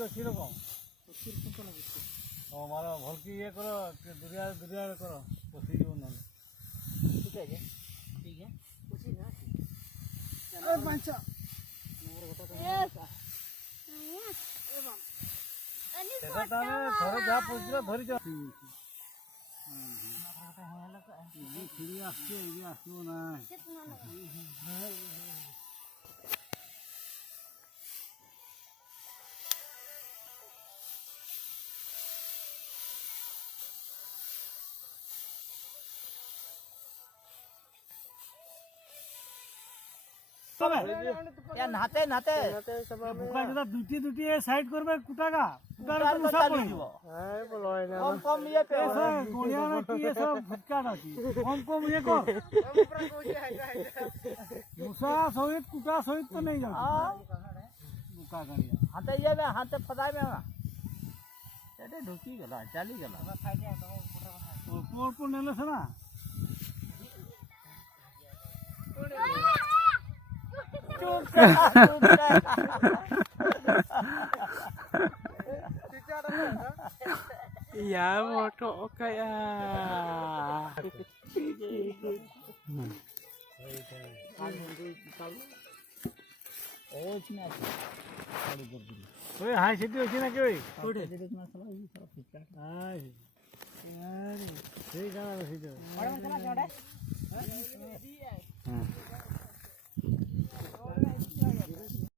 अच्छी रकम मारा भलकी ये करो दुरिया दुरिया करो पसी जो ना ठीक है अरे पंचा थोड़े जा पूछला धरी जा ये फिरी आसो ना या नाते नाते बुका जदा दुटी दुटी ए साइड करबे कुटागा कुटार तो मुसा पड़ी जीवो हाय बोलय ना कम कम ये पे ऐसा गोलिया ना की ये सब फटका ना की कम कम ये को मुसा सहित कुटा सहित तो नहीं जाओ बुका गणिया हाथे ये में हाथे फदाय में एटे ढुकी गेला चाली गेला ऊपर ऊपर नेले से ना Ya moto kaya. ओए हाय सिटी होची ना के ओए कोठे हाय अरे ठीक है ना सिटी बड़ा चला जोड़े